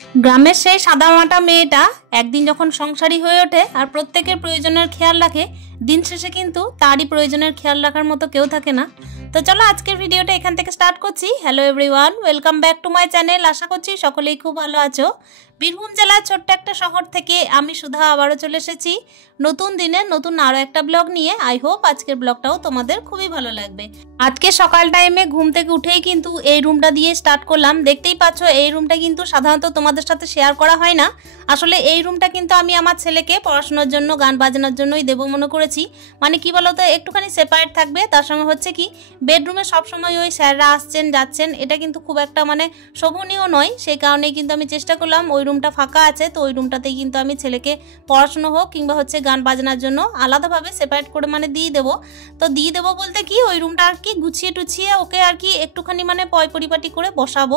গ্রামের সেই সাদামাটা মেয়েটা একদিন যখন সংসারী হয়ে ওঠে আর প্রত্যেকের প্রয়োজনের খেয়াল রাখে, দিন শেষে কিন্তু তারই প্রয়োজনের খেয়াল রাখার মতো কেউ থাকে না। তো চলো আজকের ভিডিওটা এখান থেকে স্টার্ট করছি। Hello everyone, welcome back to my channel. আশা করছি সকলেই খুব ভালো আছো। বীরভূম জেলার ছোট্ট একটা শহর থেকে আমি সুধা আবারও চলে এসেছি নতুন দিনে নতুন আরও একটা ব্লগ নিয়ে। আই হোপ আজকের ব্লগটাও তোমাদের খুবই ভালো লাগবে। আজকে সকাল টাইমে ঘুম থেকে উঠেই কিন্তু এই রুমটা দিয়ে স্টার্ট করলাম। দেখতেই পাচ্ছ এই রুমটা কিন্তু সাধারণত তোমাদের সাথে শেয়ার করা হয় না। আসলে এই রুমটা কিন্তু আমি আমার ছেলেকে পড়াশোনার জন্য গান বাজনার জন্যই দেবো মনে করেছি। মানে কি বলতো, একটুখানি সেপারেট থাকবে। তার সঙ্গে হচ্ছে কি, বেডরুমে সবসময় ওই স্যাররা আসছেন যাচ্ছেন, এটা কিন্তু খুব একটা মানে শোভনীয় নয়। সেই কারণেই কিন্তু আমি চেষ্টা করলাম ওই রুমটা ফাঁকা আছে, তো ওই রুমটাতেই কিন্তু আমি ছেলেকে পড়াশুনো হোক কিংবা হচ্ছে গান বাজনার জন্য আলাদাভাবে সেপারেট করে মানে দিয়ে দেবো। তো দিয়ে দেবো বলতে কি, ওই রুমটা আর কি গুছিয়ে টুছিয়ে ওকে আর কি একটুখানি মানে পরিপাটি করে বসাবো।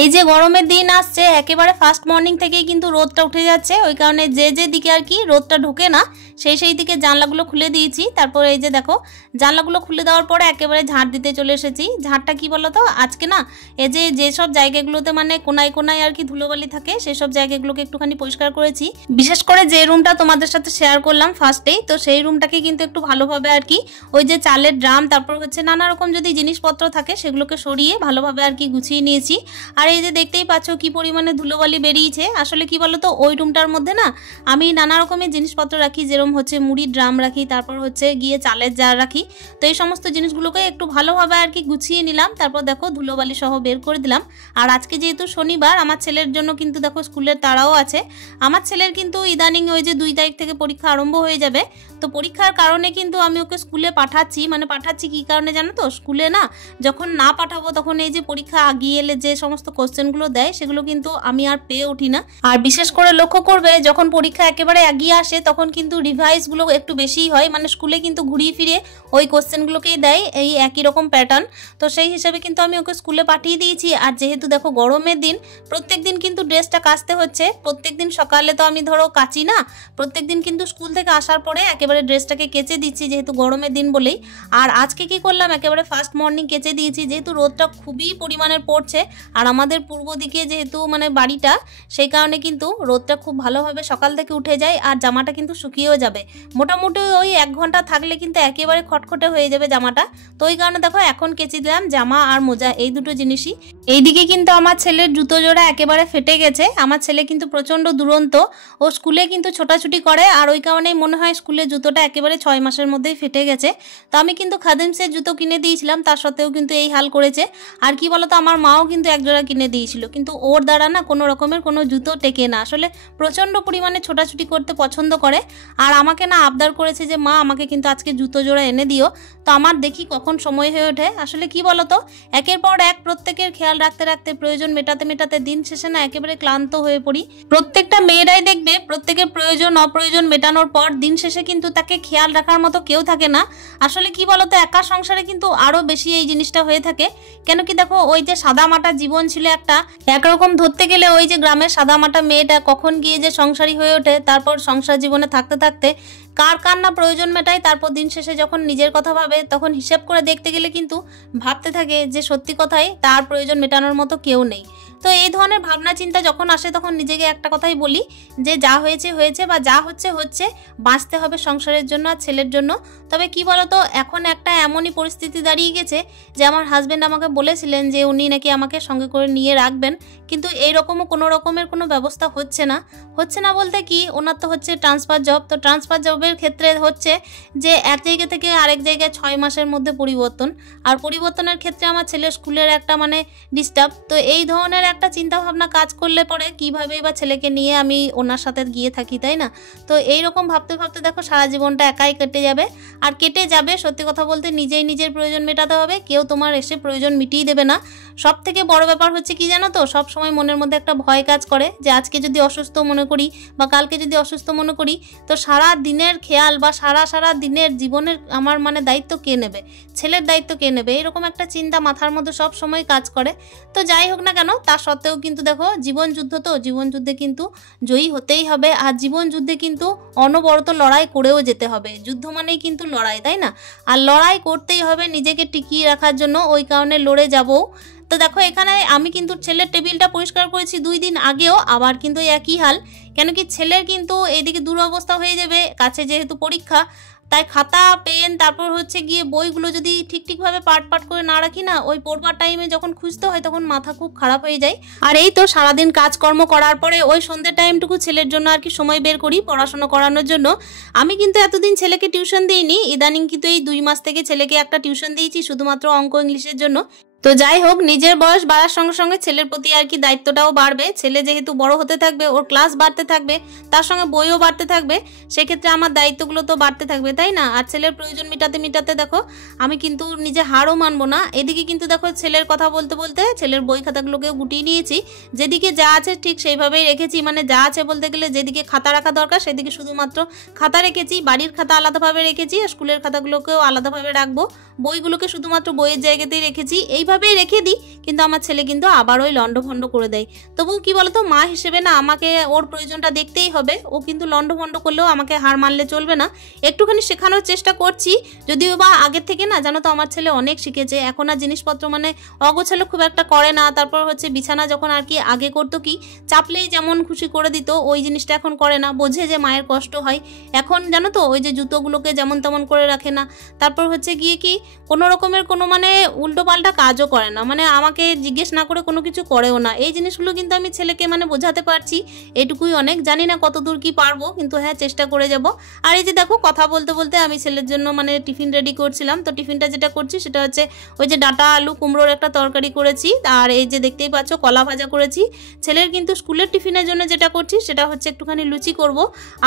এই যে গরমের দিন আসছে, একেবারে ফার্স্ট মর্নিং থেকেই কিন্তু রোদটা উঠে যাচ্ছে। ওই কারণে যে দিকে আর কি রোদটা ঢোকে না সেই দিকে জানলাগুলো খুলে দিয়েছি। তারপর এই যে দেখো, জানলাগুলো খুলে দেওয়ার পরে একেবারে ঝাড় দিতে চলে এসেছি। ঝাড়টা কি বলতো, আজকে না এই যেসব জায়গাগুলোতে মানে কোনায় কোনায় আর কি ধুলোবালি থাকে সেসব জায়গাগুলোকে একটুখানি পরিষ্কার করেছি। বিশেষ করে যে রুমটা তোমাদের সাথে শেয়ার করলাম ফার্স্টেই, তো সেই রুমটাকে কিন্তু একটু ভালোভাবে আর কি ওই যে চালের ড্রাম, তারপর হচ্ছে নানা রকম যদি জিনিসপত্র থাকে সেগুলোকে সরিয়ে ভালোভাবে আর কি গুছিয়ে নিয়েছি। আর এই যে দেখতেই পাচ্ছ কি পরিমাণে ধুলোবালি বেরিয়েছে। আসলে কি বলতো, ওই রুমটার মধ্যে না আমি নানা রকমের জিনিসপত্র রাখি, যেরকম হচ্ছে মুড়ির ড্রাম রাখি, তারপর হচ্ছে গিয়ে চালের জার রাখি। তো এই সমস্ত জিনিসগুলোকে একটু ভালোভাবে আর কি গুছিয়ে নিলাম। তারপর দেখো ধুলোবালি সহ বের করে দিলাম। আর আজকে যেহেতু শনিবার, আমার ছেলের জন্য কিন্তু দেখো স্কুলের তাড়াও আছে। আমার ছেলের কিন্তু ইদানিং ওই যে 2 তারিখ থেকে পরীক্ষা আরম্ভ হয়ে যাবে। তো পরীক্ষার কারণে কিন্তু আমি ওকে স্কুলে পাঠাচ্ছি। মানে পাঠাচ্ছি কি কারণে জানো তো, স্কুলে না যখন না পাঠাবো তখন এই যে পরীক্ষা আগিয়ে এলে যে সমস্ত কোশ্চেনগুলো দেয় সেগুলো কিন্তু আমি আর পেয়ে উঠি না। আর বিশেষ করে লক্ষ্য করবে, যখন পরীক্ষা একেবারে এগিয়ে আসে তখন কিন্তু রিভাইজগুলো একটু বেশিই হয়। মানে স্কুলে কিন্তু ঘুরিয়ে ফিরে ওই কোশ্চেনগুলোকেই দেয়, এই একই রকম প্যাটার্ন। তো সেই হিসাবে কিন্তু আমি ওকে স্কুলে পাঠিয়ে দিয়েছি। আর যেহেতু দেখো গরমের দিন, প্রত্যেক দিন কিন্তু ড্রেসটা কাচতে হচ্ছে। প্রত্যেক দিন সকালে তো আমি ধরো কাচি না, প্রত্যেক দিন কিন্তু স্কুল থেকে আসার পরে একেবারে ড্রেসটাকে কেচে দিচ্ছি, যেহেতু গরমের দিন বলেই। আর আজকে কি করলাম, একেবারে ফার্স্ট মর্নিং কেচে দিয়েছি, যেহেতু রোদটা খুবই পরিমাণের পড়ছে। আর আমাদের পূর্ব দিকে যেহেতু মানে বাড়িটা, সেই কারণে কিন্তু রোদটা খুব ভালোভাবে সকাল থেকে উঠে যায় আর জামাটা কিন্তু শুকিয়েও যাবে। মোটামুটি ওই 1 ঘন্টা থাকলে কিন্তু একেবারে খটখটে হয়ে যাবে জামাটা। তো ওই কারণে দেখো এখন কেচে দিলাম জামা আর মোজা, এই দুটো জিনিসই। এইদিকে কিন্তু আমার ছেলের জুতো জোড়া একেবারে ফেটে গেছে। আমার ছেলে কিন্তু প্রচণ্ড দুরন্ত, ও স্কুলে কিন্তু ছোটাছুটি করে, আর ওই কারণেই মনে হয় স্কুলের জুতোটা একেবারে 6 মাসের মধ্যেই ফেটে গেছে। তো আমি কিন্তু খাদিমসের জুতো কিনে দিয়েছিলাম, তার সত্ত্বেও কিন্তু এই হাল করেছে। আর কি বলতো, আমার মাও কিন্তু একজোড়া কিনে দিয়েছিল, কিন্তু ওর দ্বারা না কোনো রকমের কোনো জুতো টেকে না। আসলে প্রচণ্ড পরিমাণে ছোটাছুটি করতে পছন্দ করে। আর আমাকে না আবদার করেছে যে মা আমাকে কিন্তু আজকে জুতো জোড়া এনে দিও। তো আমার দেখি কখন সময় হয়ে ওঠে। আসলে কি বলতো, একের পর এক প্রত্যেকের খেয়াল রাখতে রাখতে, প্রয়োজন মেটাতে দিন শেষে না একেবারে ক্লান্ত হয়ে পড়ি। প্রত্যেকটা মেয়েরাই দেখবে প্রত্যেকের প্রয়োজন অপ্রয়োজন মেটানোর পর দিন শেষে কিন্তু তাকে খেয়াল রাখার মতো কেউ থাকে না। আসলে কি বলতো, একা সংসারে কিন্তু আরো বেশি এই জিনিসটা হয়ে থাকে। কেন কি দেখো, ওই যে সাদামাটা জীবন ছিল একটা, একরকম ধরতে গেলে ওই যে গ্রামের সাদামাটা মেয়েটা কখন গিয়ে যে সংসারী হয়ে ওঠে, তারপর সংসার জীবনে থাকতে থাকতে কার না প্রয়োজন মেটায়, তারপর দিন শেষে যখন নিজের কথা ভাবে তখন হিসেব করে দেখতে গেলে কিন্তু ভাবতে থাকে যে সত্যি কথাই তার প্রয়োজন মেটানোর মতো কেউ নেই। তো এই ধরনের ভাবনা চিন্তা যখন আসে তখন নিজেকে একটা কথাই বলি যে যা হয়েছে হয়েছে, বা যা হচ্ছে হচ্ছে, বাঁচতে হবে সংসারের জন্য আর ছেলের জন্য। তবে কি বলতো, এখন একটা এমনই পরিস্থিতি দাঁড়িয়ে গেছে যে আমার হাজব্যান্ড আমাকে বলেছিলেন যে উনি নাকি আমাকে সঙ্গে করে নিয়ে রাখবেন, কিন্তু এইরকমও কোনো রকমের কোনো ব্যবস্থা হচ্ছে না বলতে কি, ওনার তো হচ্ছে ট্রান্সফার জব। তো ট্রান্সফার জবের ক্ষেত্রে হচ্ছে যে এক জায়গা থেকে আরেক জায়গায় 6 মাসের মধ্যে পরিবর্তন, আর পরিবর্তনের ক্ষেত্রে আমার ছেলের স্কুলের একটা মানে ডিস্টার্ব। তো এই ধরনের একটা চিন্তা ভাবনা কাজ করলে পরে কিভাবে বা ছেলেকে নিয়ে আমি ওনার সাথে গিয়ে থাকি, তাই না? তো এইরকম ভাবতে ভাবতে দেখো সারা জীবনটা একাই কেটে যাবে। আর কেটে যাবে, সত্যি কথা বলতে নিজেই নিজের প্রয়োজন মেটাতে হবে, কেউ তোমার এসে প্রয়োজন মিটিয়ে দেবে না। সব থেকে বড় ব্যাপার হচ্ছে কি জানো তো, সব সময় মনের মধ্যে একটা ভয় কাজ করে যে আজকে যদি অসুস্থ মনে করি বা কালকে যদি অসুস্থ মনে করি, তো সারা দিনের খেয়াল বা সারা দিনের জীবনের আমার মানে দায়িত্ব কে নেবে, ছেলের দায়িত্ব কে নেবে, এরকম একটা চিন্তা মাথার মধ্যে সব সময় কাজ করে। তো যাই হোক না কেন, তার সত্ত্বেও কিন্তু দেখো জীবন যুদ্ধ, তো জীবন যুদ্ধে কিন্তু জয়ী হতেই হবে। আর জীবন যুদ্ধে কিন্তু অনবরত লড়াই করেও যেতে হবে। যুদ্ধ মানেই কিন্তু লড়াই, তাই না? আর লড়াই করতেই হবে নিজেকে টিকিয়ে রাখার জন্য, ওই কারণে লড়ে যাবো। তো দেখো এখানে আমি কিন্তু ছেলের টেবিলটা পরিষ্কার করেছি 2 দিন আগেও, আবার কিন্তু একই হাল। কেন কি ছেলের কিন্তু এইদিকে দুরবস্থা হয়ে যাবে, কাছে যেহেতু পরীক্ষা, তাই খাতা পেন তারপর হচ্ছে গিয়ে বইগুলো যদি ঠিকভাবে পাট করে না রাখি না, ওই পড়বার টাইমে যখন খুঁজতে হয় তখন মাথা খুব খারাপ হয়ে যায়। আর এই তো সারাদিন কাজকর্ম করার পরে ওই সন্ধ্যের টাইমটুকু ছেলের জন্য আর কি সময় বের করি পড়াশোনা করানোর জন্য। আমি কিন্তু এতদিন ছেলেকে টিউশন দিইনি, ইদানিং কিন্তু এই 2 মাস থেকে ছেলেকে একটা টিউশন দিয়েছি শুধুমাত্র অঙ্ক ইংলিশের জন্য। তো যাই হোক, নিজের বয়স বাড়ার সঙ্গে সঙ্গে ছেলের প্রতি আর কি দায়িত্বটাও বাড়বে। ছেলে যেহেতু বড় হতে থাকবে, ওর ক্লাস বাড়তে থাকবে, তার সঙ্গে বইও বাড়তে থাকবে, সেক্ষেত্রে আমার দায়িত্বগুলো তো বাড়তে থাকবে, তাই না? আর ছেলের প্রয়োজন মেটাতে দেখো আমি কিন্তু নিজে হারও মানবো না। এদিকে কিন্তু দেখো ছেলের কথা বলতে বলতে ছেলের বই খাতাগুলোকেও গুটিয়ে নিয়েছি। যেদিকে যা আছে ঠিক সেইভাবেই রেখেছি, মানে যা আছে বলতে গেলে যেদিকে খাতা রাখা দরকার সেদিকে শুধুমাত্র খাতা রেখেছি, বাড়ির খাতা আলাদাভাবে রেখেছি, আর স্কুলের খাতাগুলোকেও আলাদাভাবে রাখবো, বইগুলোকে শুধুমাত্র বইয়ের জায়গাতেই রেখেছি। এইভাবেই রেখে দিই, কিন্তু আমার ছেলে কিন্তু আবার ওই লন্ডভন্ড করে দেয়। তবু কি বলতো, মা হিসেবে না আমাকে ওর প্রয়োজনটা দেখতেই হবে। ও কিন্তু লন্ডভন্ড করলেও আমাকে হার মানলে চলবে না, একটুখানি শেখানোর চেষ্টা করছি। যদিও বা আগের থেকে না জানো তো আমার ছেলে অনেক শিখেছে, এখন আর জিনিসপত্র মানে অগোছালো খুব একটা করে না। তারপর হচ্ছে বিছানা যখন আর কি আগে করতো কি চাপলেই যেমন খুশি করে দিত, ওই জিনিসটা এখন করে না, বোঝে যে মায়ের কষ্ট হয়। এখন জানো তো ওই যে জুতোগুলোকে যেমন তেমন করে রাখে না, তারপর হচ্ছে গিয়ে কি কোনো রকমের কোনো মানে উল্টো পাল্টা কাজও করে না, মানে আমাকে জিজ্ঞেস না করে কোনো কিছু করেও না। এই জিনিসগুলো কিন্তু আমি ছেলেকে মানে বোঝাতে পারছি, এটুকুই অনেক। জানি না কতদূর কি পারবো, কিন্তু হ্যাঁ চেষ্টা করে যাব। আর এই যে দেখো কথা বলতে বলতে আমি ছেলের জন্য মানে টিফিন রেডি করছিলাম। তো টিফিনটা যেটা করছি সেটা হচ্ছে ওই যে ডাঁটা আলু কুমড়োর একটা তরকারি করেছি, আর এই যে দেখতেই পাচ্ছ কলা ভাজা করেছি। ছেলের কিন্তু স্কুলের টিফিনের জন্য যেটা করছি সেটা হচ্ছে একটুখানি লুচি করব।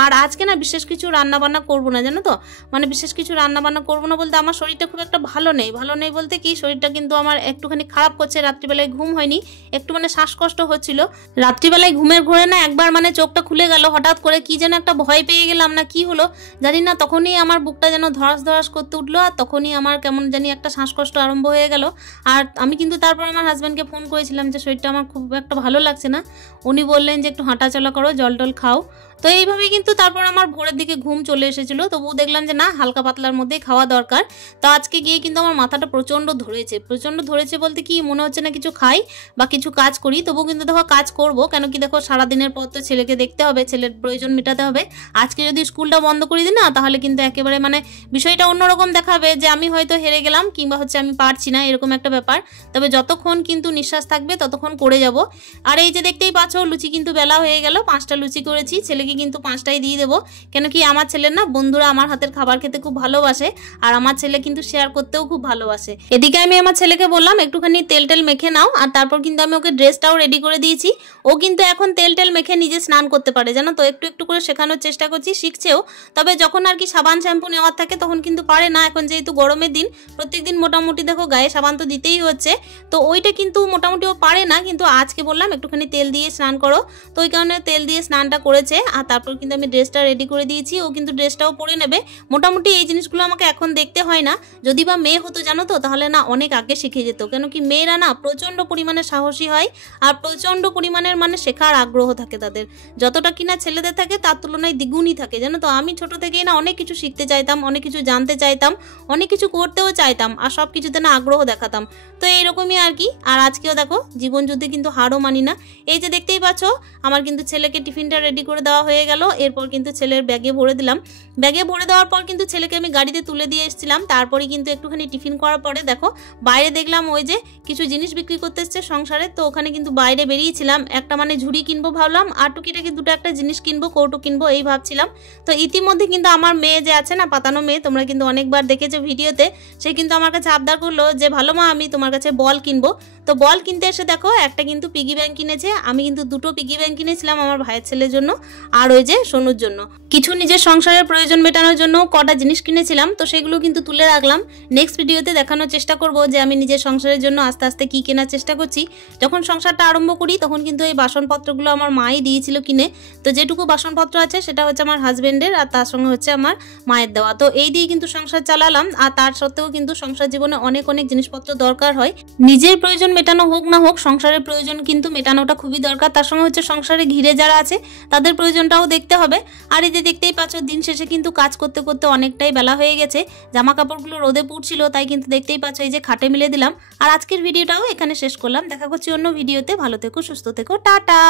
আর আজকে না বিশেষ কিছু রান্নাবান্না করবো না, জানো তো, মানে বিশেষ কিছু রান্নাবান্না করবো না বলতে আমার শরীরটা খুব একটা ভালো নেই বলতে কি শরীরটা কিন্তু আমার একটুখানি খারাপ করছে। রাত্রিবেলায় ঘুম হয়নি, একটু মানে শ্বাসকষ্ট হচ্ছিল। রাত্রিবেলায় ঘুমের ঘোরে না একবার মানে চোখটা খুলে গেল, হঠাৎ করে কি যেন একটা ভয় পেয়ে গেলাম না কি হলো জানি না, তখনই আমার বুকটা যেন ধরাস করতে উঠলো, আর তখনই আমার কেমন জানি একটা শ্বাসকষ্ট আরম্ভ হয়ে গেল। আর আমি কিন্তু তারপর আমার হাজব্যান্ডকে ফোন করেছিলাম যে শরীরটা আমার খুব একটা ভালো লাগছে না। উনি বললেন যে একটু হাঁটাচলা করো, জল টল খাও। তো এইভাবেই কিন্তু তারপর আমার ভোরের দিকে ঘুম চলে এসেছিলো, তবুও দেখলাম যে না হালকা পাতলার মধ্যেই খাওয়া দরকার। তো আজকে গিয়ে কিন্তু আমার মাথাটা প্রচণ্ড ধরেছে বলতে কি মনে হচ্ছে না কিছু খাই বা কিছু কাজ করি, তবু কিন্তু দেখো কাজ করব। কেন কি দেখো সারাদিনের পর তো ছেলেকে দেখতে হবে, ছেলের প্রয়োজন মেটাতে হবে। আজকে যদি স্কুলটা বন্ধ করে দিই না তাহলে কিন্তু একেবারে মানে বিষয়টা অন্যরকম দেখাবে, যে আমি হয়তো হেরে গেলাম কিংবা হচ্ছে আমি পারছি না, এরকম একটা ব্যাপার। তবে যতক্ষণ কিন্তু নিঃশ্বাস থাকবে ততক্ষণ করে যাব। আর এই যে দেখতেই পাচ্ছ লুচি কিন্তু বেলা হয়ে গেল, 5টা লুচি করেছি, ছেলেকে কিন্তু 5টাই দিয়ে দেবো। কেন কি আমার ছেলের না বন্ধুরা আমার হাতের খাবার খেতে খুব ভালোবাসে, আর আমার ছেলে কিন্তু শেয়ার করতেও খুব ভালোবাসে। এদিকে আমি আমার ছেলেকে বললাম একটুখানি তেল মেখে নাও, আর তারপর কিন্তু আমি ওকে ড্রেসটাও রেডি করে দিয়েছি। ও কিন্তু এখন তেল মেখে নিজে স্নান করতে পারে, জানো তো, একটু করে শেখানোর চেষ্টা করছি, শিখছেও। তবে যখন আর কি সাবান শ্যাম্পু নেওয়ার থাকে তখন কিন্তু পারে না। এখন যেহেতু গরমের দিন, প্রত্যেকদিন মোটামুটি দেখো গায়ে সাবান তো দিতেই হচ্ছে, তো ওইটা কিন্তু মোটামুটি ও পারে না। কিন্তু আজকে বললাম একটুখানি তেল দিয়ে স্নান করো, তো ওই কারণে তেল দিয়ে স্নানটা করেছে। আর তারপর কিন্তু আমি ড্রেসটা রেডি করে দিয়েছি, ও কিন্তু ড্রেসটাও পরে নেবে। মোটামুটি এই জিনিসগুলো আমাকে এখন দেখতে হয় না, যদি বা মেয়ে হতো জানো তো তাহলে না অনেক আগে শিখে যেত। কেন কি মেয়েরা না প্রচণ্ড পরিমাণে সাহসী হয়, আর প্রচণ্ড পরিমাণের মানে শেখার আগ্রহ থাকে তাদের, যতটা কিনা ছেলেদের থাকে তার তুলনায় দ্বিগুণই থাকে, জানো তো। আমি ছোট থেকেই না অনেক কিছু শিখতে চাইতাম, অনেক কিছু জানতে চাইতাম, অনেক কিছু করতেও চাইতাম, আর সব কিছুতে না আগ্রহ দেখাতাম। তো এইরকমই আর কি। আর আজকেও দেখো জীবন যুদ্ধে কিন্তু হারও মানি না। এই যে দেখতেই পাচ্ছ আমার কিন্তু ছেলেকে টিফিনটা রেডি করে দেওয়া হয়ে গেল। এরপর কিন্তু ছেলের ব্যাগে ভরে দিলাম। ব্যাগে ভরে দেওয়ার পর কিন্তু ছেলেকে আমি গাড়িতে তুলে দিয়ে এসেছিলাম। তারপরে কিন্তু একটুখানি টিফিন করার পরে দেখো বাইরে দেখলাম ওই যে কিছু জিনিস বিক্রি করতে এসছে সংসারে, তো ওখানে কিন্তু বাইরে বেরিয়েছিলাম। একটা মানে ঝুড়ি কিনবো ভাবলাম, আর টুকিটাকি দুটো একটা জিনিস কিনবো, কৌটো কিনবো এই ভাবছিলাম। তো ইতিমধ্যে কিন্তু আমার মেয়ে যে আছে না, পাতানো মেয়ে, তোমরা কিন্তু অনেকবার দেখেছো ভিডিওতে, সে কিন্তু আমার কাছে আবদার করলো যে ভালো মা আমি তোমার কাছে বল কিনবো। তো বল কিনতে এসে দেখো একটা কিন্তু পিগি ব্যাংক কিনেছে। আমি কিন্তু দুটো পিগি ব্যাংক কিনেছিলাম আমার ভাইয়ের ছেলের জন্য আর ওই যে সোনুর জন্য। কিছু নিজের সংসারের প্রয়োজন মেটানোর জন্য কটা জিনিস কিনেছিলাম, তো সেগুলো কিন্তু তুলে রাখলাম। নেক্সট ভিডিওতে দেখানোর চেষ্টা করব যে আমি নিজের সংসারের জন্য আস্তে আস্তে কি কেনার চেষ্টা করছি। যখন সংসারটা আরম্ভ করি তখন কিন্তু এই বাসনপত্রগুলো আমার মাই দিয়েছিল কিনে। তো যেটুকু বাসনপত্র আছে সেটা হচ্ছে আমার হাজবেন্ডের, আর তার সঙ্গে হচ্ছে আমার মায়ের দেওয়া। তো এই দিয়ে কিন্তু সংসার চালালাম। আর তার সত্ত্বেও কিন্তু সংসার জীবনে অনেক জিনিসপত্র দরকার হয়। নিজের প্রয়োজন মেটানো হোক না হোক, সংসারের প্রয়োজন কিন্তু মেটানোটা খুবই দরকার। তার সঙ্গে হচ্ছে সংসারে ঘিরে যারা আছে তাদের প্রয়োজনটাও দেখতে হবে। আর এই যে দেখতেই পাচ্ছ, দিন শেষে কিন্তু কাজ করতে করতে অনেকটাই বেলা হয়ে গেছে। জামা কাপড়গুলো রোদে পুড়ছিল, তাই কিন্তু দেখতেই পাচ্ছ এই যে খাটে মিলে দিলাম। আর আজকের ভিডিওটাও এখানে শেষ করলাম। দেখা করছি অন্য ভিডিওতে। ভালো থেকো, সুস্থ থেকো, টাটা।